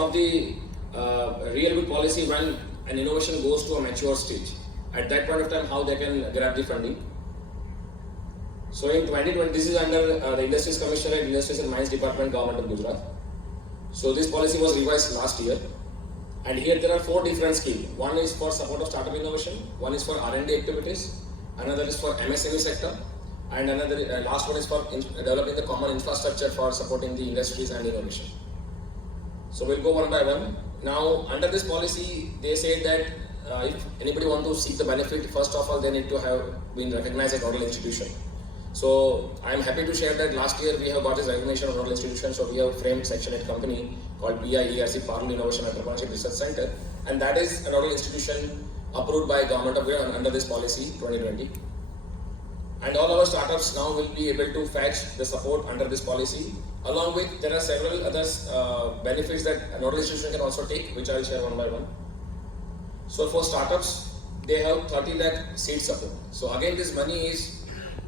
of the real good policy when an innovation goes to a mature stage. At that point of time, how they can grab the funding. So in 2020, this is under the Industries Commissionerate, Industries and Mines Department, Government of Gujarat. So this policy was revised last year. And here there are 4 different schemes. One is for support of startup innovation, one is for R&D activities, another is for MSME sector, and another last one is for developing the common infrastructure for supporting the industries and innovation. So we'll go one by one. Now under this policy, they say that if anybody want to seek the benefit, first of all they need to have been recognized as nodal institution. So I am happy to share that last year we have got this recognition of nodal institution. So we have framed Section 8 company called BIERC, Parallel Innovation Entrepreneurship Research Center, and that is a nodal institution approved by Government of India under this policy 2020. And all our startups now will be able to fetch the support under this policy. Along with, there are several other benefits that a nodal institution can also take, which I will share one by one. So for startups, they have 30 lakh seed support. So again, this money is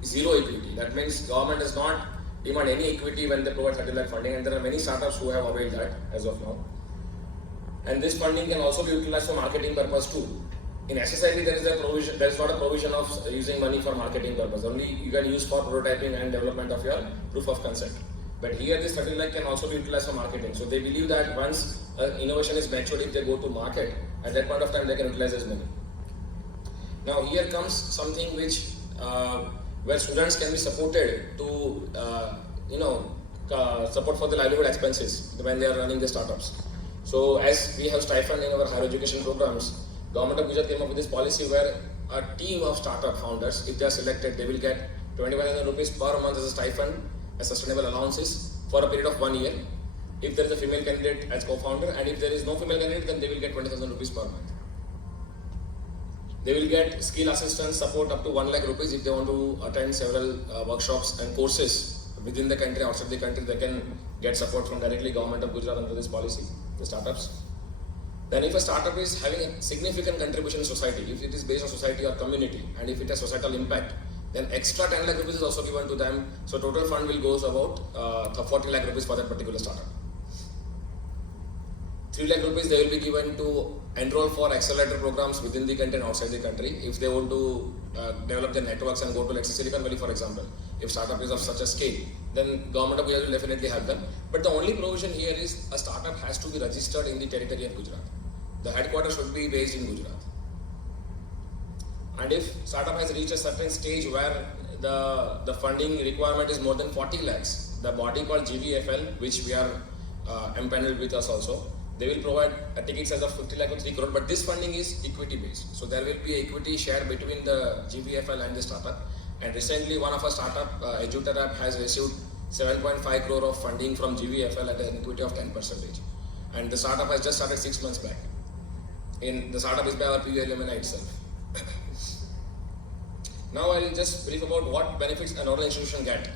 zero equity. That means government does not demand any equity when they provide 30 lakh funding, and there are many startups who have availed that as of now. And this funding can also be utilized for marketing purpose too. In SSIT, there is a provision. There is not a provision of using money for marketing purpose. Only you can use for prototyping and development of your proof of concept. But here, this 30 lakh can also be utilized for marketing. So they believe that once innovation is matured, if they go to market, at that point of time they can utilize this money. Now here comes something which where students can be supported to support for the livelihood expenses when they are running the startups. So as we have stipend in our higher education programs, Government of Gujarat came up with this policy where a team of startup founders, if they are selected, they will get 25,000 rupees per month as a stipend, as sustainable allowances for a period of 1 year. If there is a female candidate as co-founder, and if there is no female candidate, then they will get 20,000 rupees per month. They will get skill assistance support up to 1 lakh rupees if they want to attend several workshops and courses within the country, outside the country. They can get support from directly Government of Gujarat under this policy, the startups. Then if a startup is having a significant contribution in society, if it is based on society or community, and if it has societal impact, then extra 10 lakh rupees is also given to them. So total fund will go about 40 lakh rupees for that particular startup. 3 lakh rupees they will be given to enroll for accelerator programs within the country and outside the country. If they want to develop their networks and go to, let's say, Silicon Valley, for example, if startup is of such a scale, then Government of Gujarat will definitely help them. But the only provision here is a startup has to be registered in the territory of Gujarat. The headquarters should be based in Gujarat. And if startup has reached a certain stage where the funding requirement is more than 40 lakhs, the body called GVFL, which we are empaneled with us also, they will provide a ticket size of 50 lakh or 3 crore, but this funding is equity based. So there will be equity share between the GVFL and the startup. And recently one of our startup, EduTerap, has received 7.5 crore of funding from GVFL at an equity of 10%. And the startup has just started 6 months back. The startup is by our PU alumni itself. Now I will just brief about what benefits an nodal institution get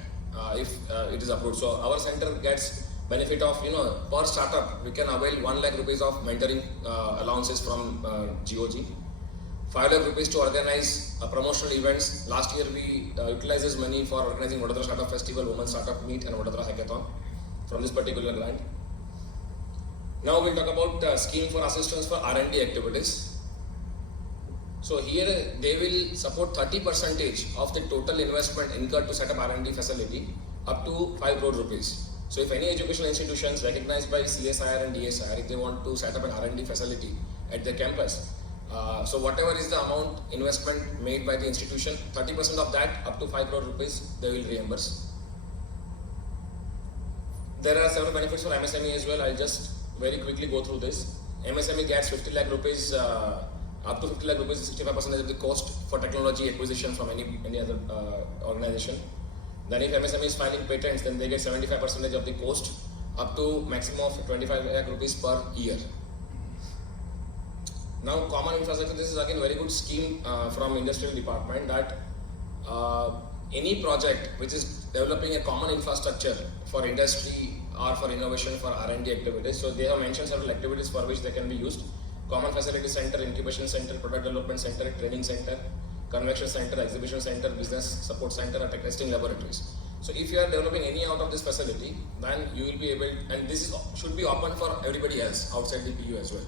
if it is approved. So our center gets benefit of, per startup we can avail 1 lakh rupees of mentoring allowances from GOG, 5 lakh rupees to organize promotional events. Last year we utilized this money for organizing Vadodara Startup Festival, Women's Startup Meet and Vadodara Hackathon from this particular grant. Now we'll talk about scheme for assistance for R&D activities. So here they will support 30% of the total investment incurred to set up R&D facility up to 5 crore rupees. So if any educational institutions recognized by CSIR and DSIR, if they want to set up an R&D facility at their campus, so whatever is the amount investment made by the institution, 30% of that up to 5 crore rupees they will reimburse. There are several benefits for MSME as well. I'll just very quickly go through this. MSME gets 50 lakh rupees, up to 50 lakh rupees, 65% of the cost for technology acquisition from any other organization. Then if MSME is filing patents, then they get 75% of the cost, up to maximum of 25 lakh rupees per year. Now common infrastructure, this is again very good scheme from industrial department that any project which is developing a common infrastructure for industry or for innovation for R&D activities. So they have mentioned several activities for which they can be used. Common facility center, incubation center, product development center, training center, convention center, exhibition center, business support center, and testing laboratories. So if you are developing any out of this facility, then you will be able, and this is should be open for everybody else outside the PU as well.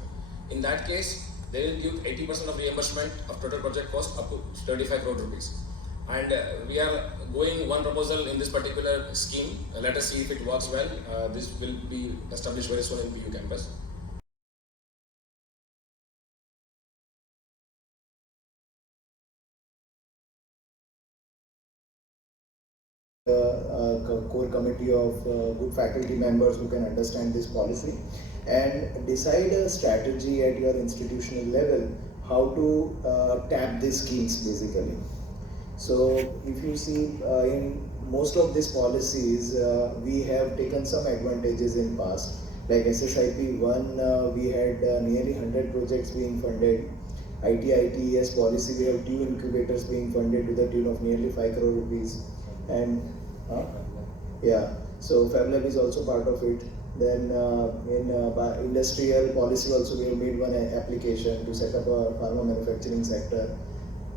In that case, they will give 80% of reimbursement of total project cost up to 35 crore rupees. And we are going one proposal in this particular scheme. Let us see if it works well. This will be established very soon in PU campus. Core committee of good faculty members who can understand this policy and decide a strategy at your institutional level how to tap these schemes basically. So if you see in most of these policies, we have taken some advantages in past. Like SSIP 1, we had nearly 100 projects being funded. ITITES policy, we have 2 incubators being funded to the tune of nearly 5 crore rupees. And yeah, so FabLab is also part of it. Then in industrial policy also we have made one application to set up a pharma manufacturing sector.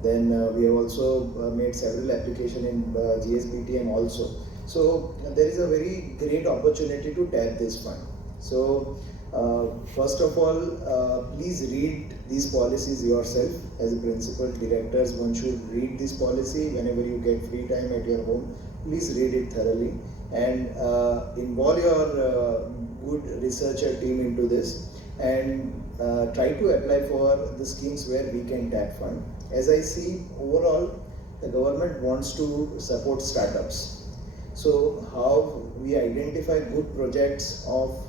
Then we have also made several applications in GSBTM also. So there is a very great opportunity to tap this fund. So first of all, please read these policies yourself. As a principal directors, one should read this policy whenever you get free time at your home. Please read it thoroughly and involve your good researcher team into this and try to apply for the schemes where we can tap fund. As I see overall, the government wants to support startups. So how we identify good projects of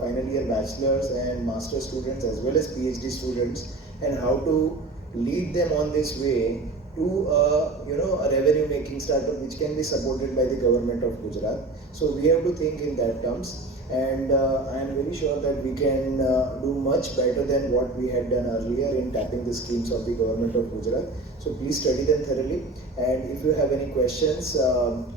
final year bachelor's and master students as well as PhD students and how to lead them on this way to a revenue making startup which can be supported by the government of Gujarat. So we have to think in that terms. And I am very sure that we can do much better than what we had done earlier in tapping the schemes of the government of Gujarat. So please study them thoroughly, and if you have any questions,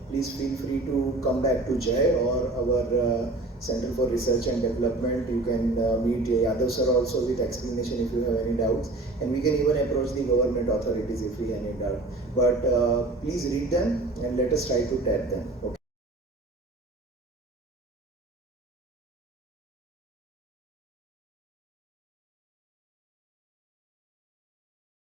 please feel free to come back to Jai or our Center for Research and Development. You can meet Yadav sir also with explanation if you have any doubts, and we can even approach the government authorities if we have any doubt. But please read them and let us try to tap them. Okay.